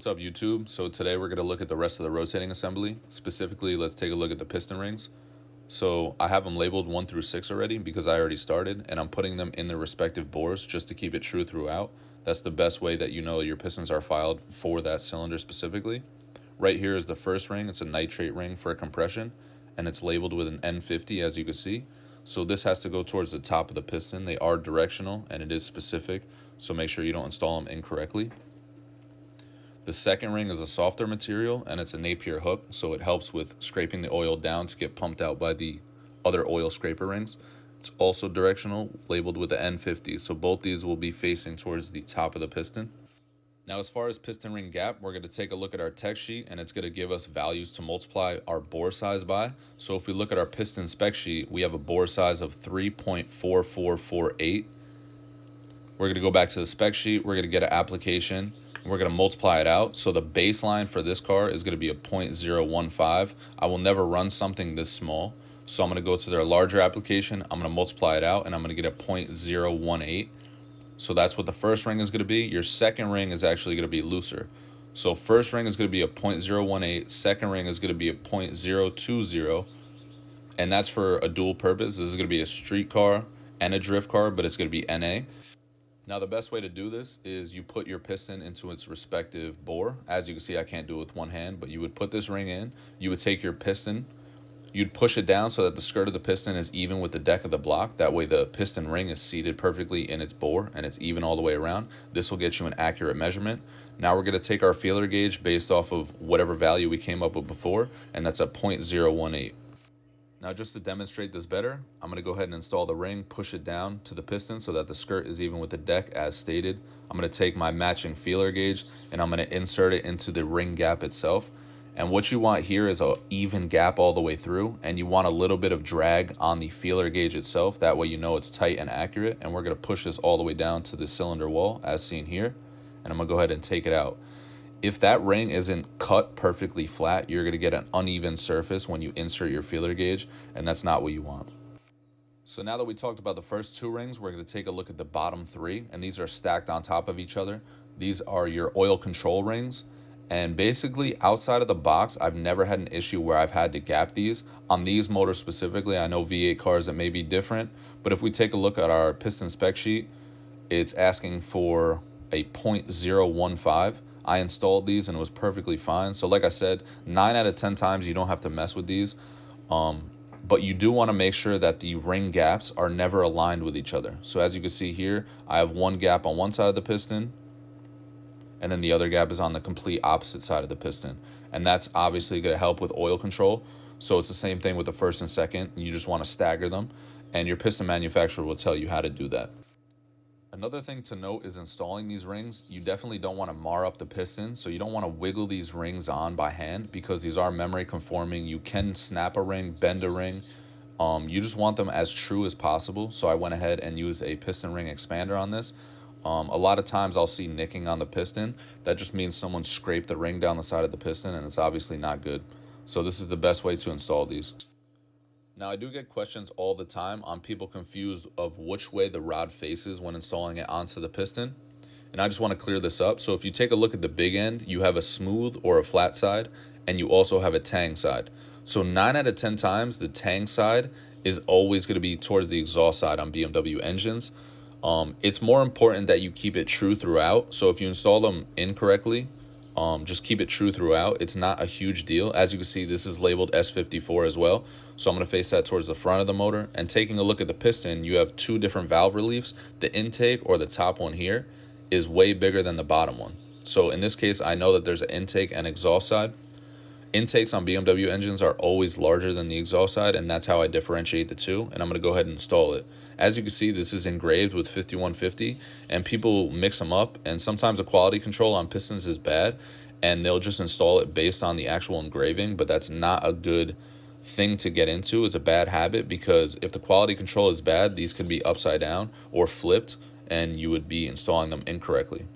What's up, YouTube? So today we're going to look at the rest of the rotating assembly. Specifically, let's take a look at the piston rings. So I have them labeled 1 through 6 already because I already started, and I'm putting them in their respective bores just to keep it true throughout. That's the best way that you know your pistons are filed for that cylinder specifically. Right here is the first ring. It's a nitrate ring for compression, and it's labeled with an N50, as you can see. So this has to go towards the top of the piston. They are directional, and it is specific, so make sure you don't install them incorrectly. The second ring is a softer material, and it's a Napier hook, so it helps with scraping the oil down to get pumped out by the other oil scraper rings. It's also directional, labeled with the N50, so both these will be facing towards the top of the piston. Now, as far as piston ring gap, we're going to take a look at our tech sheet, and it's going to give us values to multiply our bore size by. So if we look at our piston spec sheet, we have a bore size of 3.4448. We're going to go back to the spec sheet. We're going to get an application. We're going to multiply it out. So the baseline for this car is going to be a 0.015. I will never run something this small. So I'm going to go to their larger application. I'm going to multiply it out, and I'm going to get a 0.018. So that's what the first ring is going to be. Your second ring is actually going to be looser. So first ring is going to be a 0.018. Second ring is going to be a 0.020. And that's for a dual purpose. This is going to be a street car and a drift car, but it's going to be NA. Now, the best way to do this is you put your piston into its respective bore. As you can see, I can't do it with one hand, but you would put this ring in. You would take your piston. You'd push it down so that the skirt of the piston is even with the deck of the block. That way the piston ring is seated perfectly in its bore and it's even all the way around. This will get you an accurate measurement. Now we're going to take our feeler gauge based off of whatever value we came up with before, and that's a 0.018. Now, just to demonstrate this better, I'm going to go ahead and install the ring, push it down to the piston so that the skirt is even with the deck as stated. I'm going to take my matching feeler gauge and I'm going to insert it into the ring gap itself. And what you want here is an even gap all the way through, and you want a little bit of drag on the feeler gauge itself. That way you know it's tight and accurate. And we're going to push this all the way down to the cylinder wall as seen here. And I'm going to go ahead and take it out. If that ring isn't cut perfectly flat, you're going to get an uneven surface when you insert your feeler gauge, and that's not what you want. So now that we talked about the first two rings, we're going to take a look at the bottom three, and these are stacked on top of each other. These are your oil control rings, and basically outside of the box, I've never had an issue where I've had to gap these. On these motors specifically, I know V8 cars it may be different, but if we take a look at our piston spec sheet, it's asking for a 0.015. I installed these and it was perfectly fine. So like I said, 9 out of 10 times you don't have to mess with these. But you do want to make sure that the ring gaps are never aligned with each other. So as you can see here, I have one gap on one side of the piston, and then the other gap is on the complete opposite side of the piston. And that's obviously going to help with oil control. So it's the same thing with the first and second. You just want to stagger them, and your piston manufacturer will tell you how to do that. Another thing to note is installing these rings, you definitely don't want to mar up the piston, so you don't want to wiggle these rings on by hand because these are memory conforming. You can snap a ring, bend a ring. You just want them as true as possible, so I went ahead and used a piston ring expander on this. A lot of times I'll see nicking on the piston. That just means someone scraped the ring down the side of the piston, and it's obviously not good. So this is the best way to install these. Now, I do get questions all the time on people confused of which way the rod faces when installing it onto the piston. And I just want to clear this up. So if you take a look at the big end, you have a smooth or a flat side, and you also have a tang side. So 9 out of 10 times, the tang side is always going to be towards the exhaust side on BMW engines. It's more important that you keep it true throughout. So if you install them incorrectly, just keep it true throughout. It's not a huge deal. As you can see, this is labeled S54 as well. So I'm going to face that towards the front of the motor. And taking a look at the piston, you have two different valve reliefs. The intake, or the top one here, is way bigger than the bottom one. So in this case, I know that there's an intake and exhaust side. Intakes on BMW engines are always larger than the exhaust side, and that's how I differentiate the two. And I'm going to go ahead and install it. As you can see, this is engraved with 5150, and people mix them up, and sometimes the quality control on pistons is bad, and they'll just install it based on the actual engraving, but that's not a good thing to get into. It's a bad habit, because if the quality control is bad, these could be upside down or flipped, and you would be installing them incorrectly.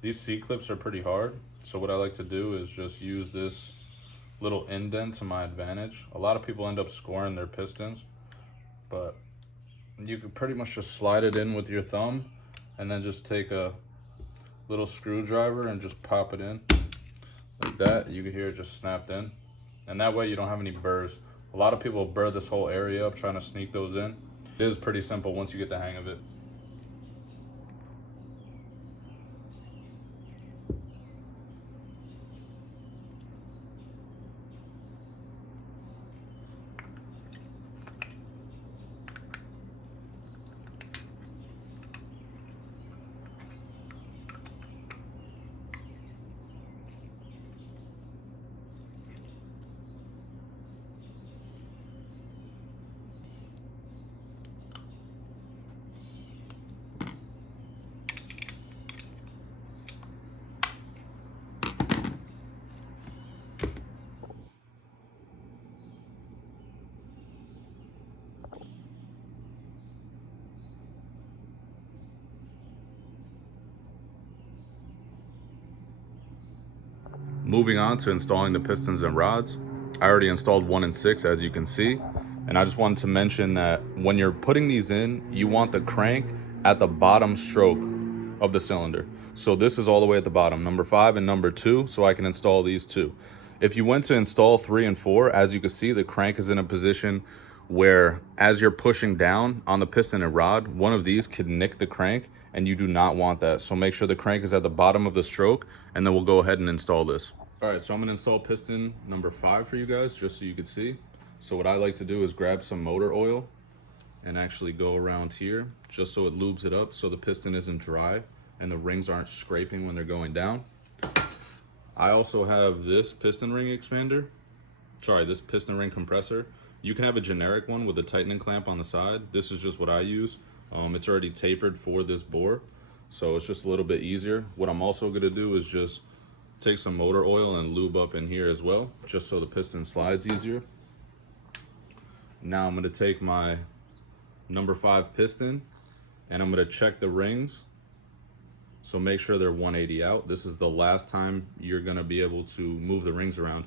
These C-clips are pretty hard, so what I like to do is just use this little indent to my advantage. A lot of people end up scoring their pistons, but you can pretty much just slide it in with your thumb and then just take a little screwdriver and just pop it in like that. You can hear it just snapped in, and that way you don't have any burrs. A lot of people burr this whole area up trying to sneak those in. It is pretty simple once you get the hang of it. Moving on to installing the pistons and rods. I already installed 1 and 6, as you can see. And I just wanted to mention that when you're putting these in, you want the crank at the bottom stroke of the cylinder. So this is all the way at the bottom, number 5 and number 2, so I can install these two. If you went to install 3 and 4, as you can see, the crank is in a position where as you're pushing down on the piston and rod, one of these could nick the crank, and you do not want that. So make sure the crank is at the bottom of the stroke, and then we'll go ahead and install this. All right, so I'm gonna install piston number 5 for you guys, just so you can see. So what I like to do is grab some motor oil and actually go around here, just so it lubes it up so the piston isn't dry and the rings aren't scraping when they're going down. I also have this piston ring expander, this piston ring compressor. You can have a generic one with a tightening clamp on the side. This is just what I use. It's already tapered for this bore, so it's just a little bit easier. What I'm also gonna do is just take some motor oil and lube up in here as well, just so the piston slides easier. Now I'm gonna take my number 5 piston and I'm gonna check the rings. So make sure they're 180 out. This is the last time you're gonna be able to move the rings around,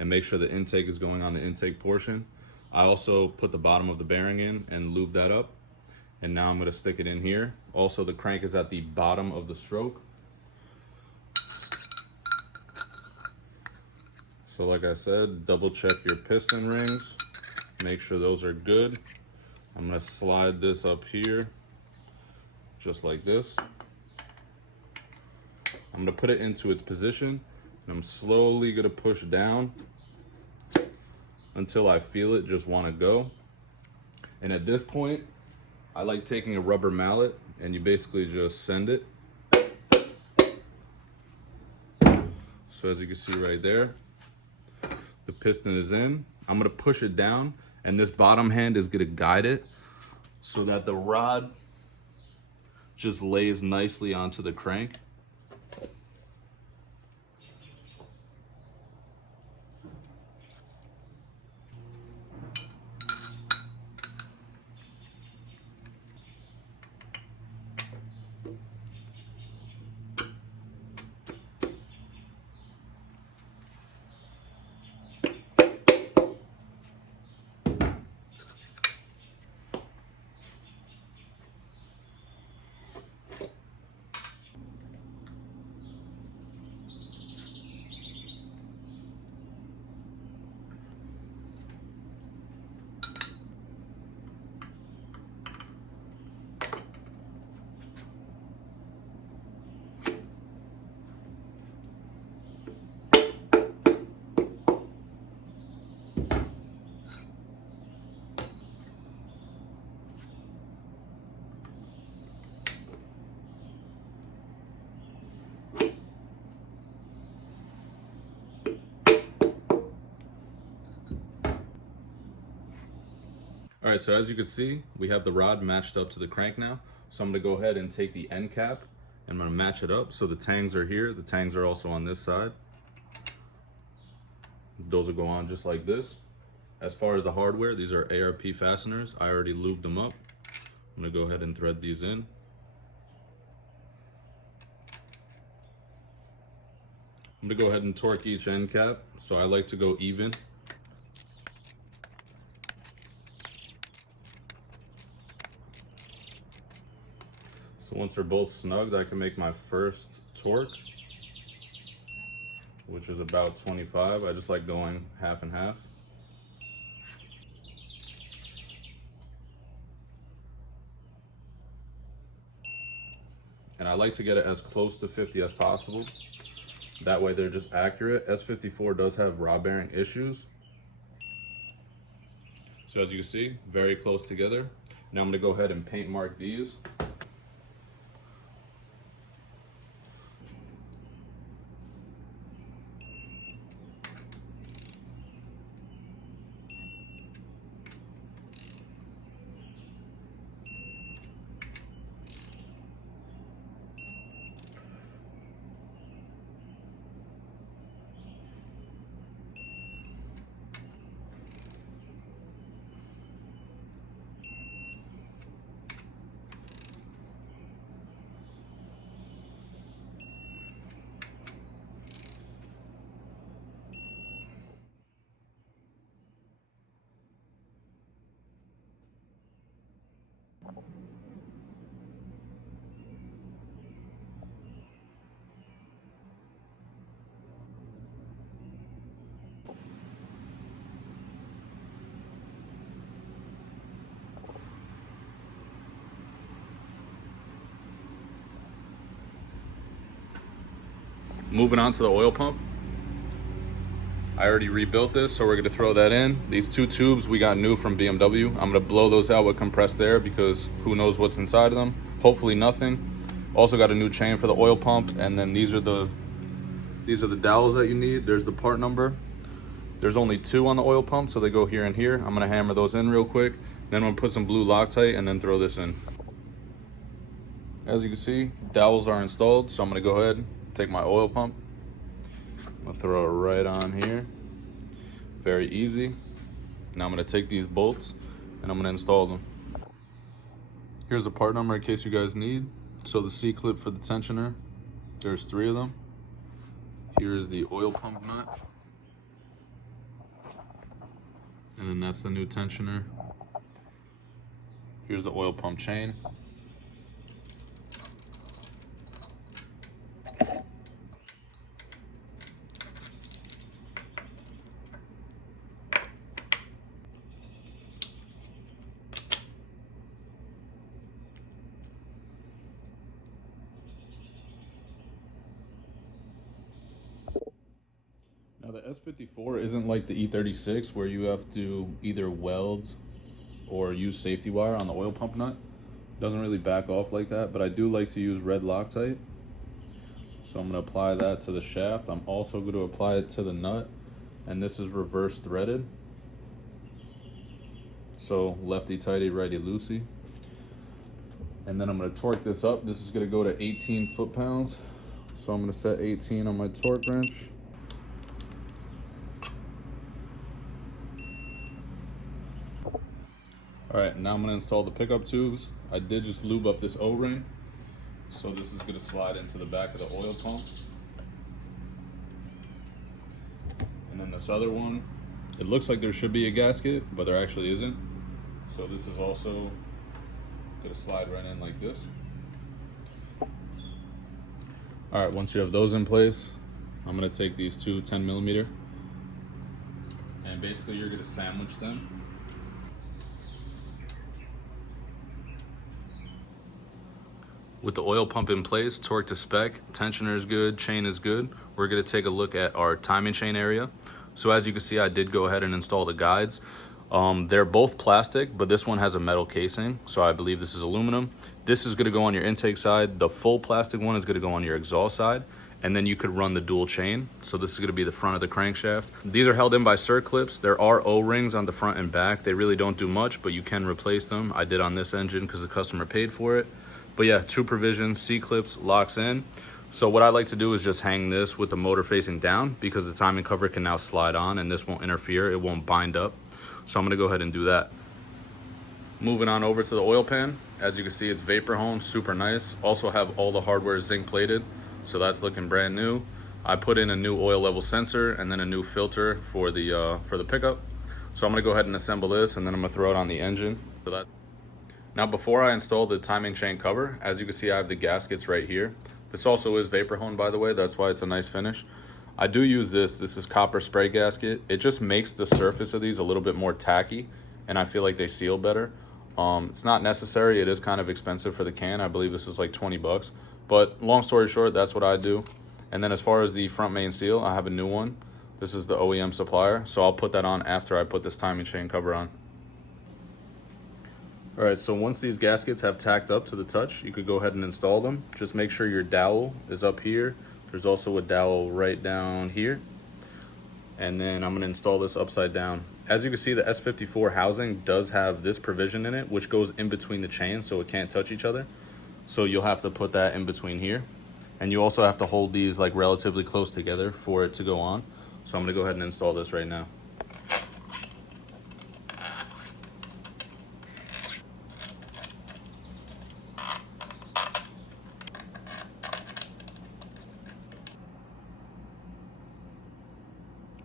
and make sure the intake is going on the intake portion. I also put the bottom of the bearing in and lube that up. And now I'm gonna stick it in here. Also, the crank is at the bottom of the stroke. So like I said, double check your piston rings. Make sure those are good. I'm gonna slide this up here, just like this. I'm gonna put it into its position, and I'm slowly gonna push down until I feel it just wanna go. And at this point, I like taking a rubber mallet and you basically just send it. So as you can see right there, the piston is in. I'm gonna push it down, and this bottom hand is gonna guide it so that the rod just lays nicely onto the crank. All right, so as you can see, we have the rod matched up to the crank now. So I'm gonna go ahead and take the end cap and I'm gonna match it up. So the tangs are here, the tangs are also on this side. Those will go on just like this. As far as the hardware, these are ARP fasteners. I already lubed them up. I'm gonna go ahead and thread these in. I'm gonna go ahead and torque each end cap. So I like to go even. So once they're both snugged, I can make my first torque, which is about 25. I just like going half and half. And I like to get it as close to 50 as possible. That way they're just accurate. S54 does have rod bearing issues. So as you can see, very close together. Now I'm gonna go ahead and paint mark these. Moving on to the oil pump. I already rebuilt this, so we're gonna throw that in. These two tubes we got new from BMW. I'm gonna blow those out with compressed air because who knows what's inside of them. Hopefully nothing. Also got a new chain for the oil pump, and then these are the dowels that you need. There's the part number. There's only 2 on the oil pump, so they go here and here. I'm gonna hammer those in real quick. Then I'm gonna put some blue Loctite and then throw this in. As you can see, dowels are installed, so I'm gonna go ahead, take my oil pump. I'm gonna throw it right on here. Very easy. Now I'm gonna take these bolts and I'm gonna install them. Here's the part number in case you guys need. So the C-clip for the tensioner, there's 3 of them. Here's the oil pump nut. And then that's the new tensioner. Here's the oil pump chain. Now the S54 isn't like the E36 where you have to either weld or use safety wire on the oil pump nut. Doesn't really back off like that, but I do like to use red Loctite. So I'm going to apply that to the shaft. I'm also going to apply it to the nut, and this is reverse threaded. So lefty tighty, righty loosey. And then I'm going to torque this up. This is going to go to 18 foot-pounds. So I'm going to set 18 on my torque wrench. All right, now I'm gonna install the pickup tubes. I did just lube up this O-ring. So this is gonna slide into the back of the oil pump. And then this other one, it looks like there should be a gasket, but there actually isn't. So this is also gonna slide right in like this. All right, once you have those in place, I'm gonna take these two 10mm and basically you're gonna sandwich them. With the oil pump in place, torque to spec, tensioner is good, chain is good. We're gonna take a look at our timing chain area. So as you can see, I did go ahead and install the guides. They're both plastic, but this one has a metal casing. So I believe this is aluminum. This is gonna go on your intake side. The full plastic one is gonna go on your exhaust side. And then you could run the dual chain. So this is gonna be the front of the crankshaft. These are held in by circlips. There are O-rings on the front and back. They really don't do much, but you can replace them. I did on this engine because the customer paid for it. But yeah, 2 provisions, C-clips, locks in. So what I like to do is just hang this with the motor facing down because the timing cover can now slide on and this won't interfere, it won't bind up. So I'm gonna go ahead and do that. Moving on over to the oil pan. As you can see, it's vapor home, super nice. Also have all the hardware zinc plated, so that's looking brand new. I put in a new oil level sensor and then a new filter for the pickup. So I'm gonna go ahead and assemble this, and then I'm gonna throw it on the engine. Now before I install the timing chain cover, as you can see I have the gaskets right here. This also is vapor honed, by the way, that's why it's a nice finish. I do use this is copper spray gasket. It just makes the surface of these a little bit more tacky, and I feel like they seal better. It's not necessary, it is kind of expensive for the can. I believe this is like 20 bucks. But long story short, that's what I do. And then as far as the front main seal, I have a new one. This is the OEM supplier, so I'll put that on after I put this timing chain cover on. All right, so once these gaskets have tacked up to the touch, you could go ahead and install them. Just make sure your dowel is up here. There's also a dowel right down here. And then I'm gonna install this upside down. As you can see, the S54 housing does have this provision in it, which goes in between the chains so it can't touch each other. So you'll have to put that in between here. And you also have to hold these like relatively close together for it to go on. So I'm gonna go ahead and install this right now.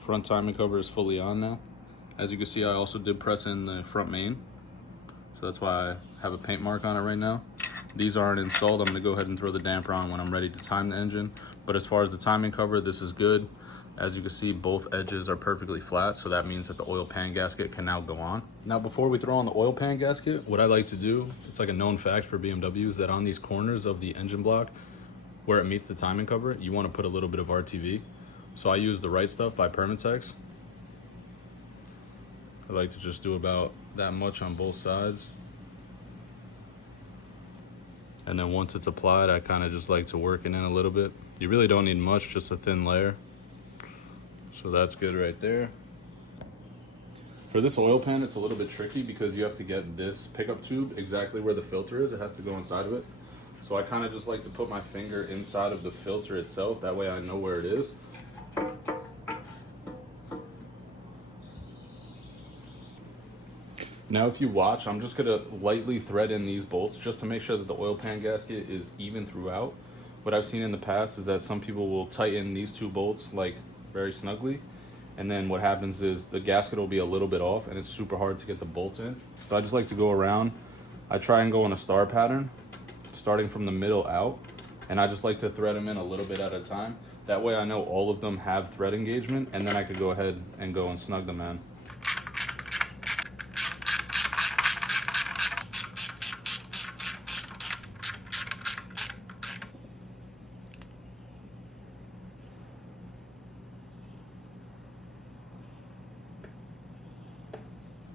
Front timing cover is fully on now. As you can see, I also did press in the front main. So that's why I have a paint mark on it right now. These aren't installed. I'm gonna go ahead and throw the damper on when I'm ready to time the engine. But as far as the timing cover, this is good. As you can see, both edges are perfectly flat, so that means that the oil pan gasket can now go on. Now, before we throw on the oil pan gasket, what I like to do, it's like a known fact for BMWs, that on these corners of the engine block, where it meets the timing cover, you wanna put a little bit of RTV. So I use the Right Stuff by Permatex. I like to just do about that much on both sides. And then once it's applied, I kind of just like to work it in a little bit. You really don't need much, just a thin layer. So that's good right there. For this oil pan, it's a little bit tricky because you have to get this pickup tube exactly where the filter is. It has to go inside of it. So I kind of just like to put my finger inside of the filter itself. That way I know where it is. Now if you watch, I'm just gonna lightly thread in these bolts just to make sure that the oil pan gasket is even throughout. What I've seen in the past is that some people will tighten these two bolts like very snugly, and then what happens is the gasket will be a little bit off and it's super hard to get the bolts in. So I just like to go around. I try and go in a star pattern, starting from the middle out, and I just like to thread them in a little bit at a time. That way I know all of them have thread engagement, and then I could go ahead and go and snug them in.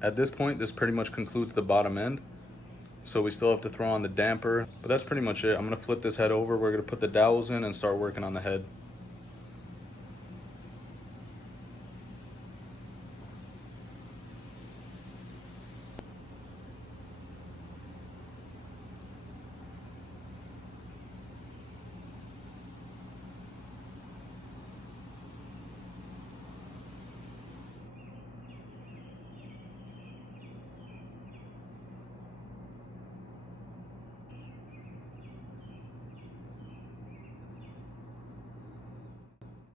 At this point, this pretty much concludes the bottom end. So we still have to throw on the damper, but that's pretty much it. I'm gonna flip this head over. We're gonna put the dowels in and start working on the head.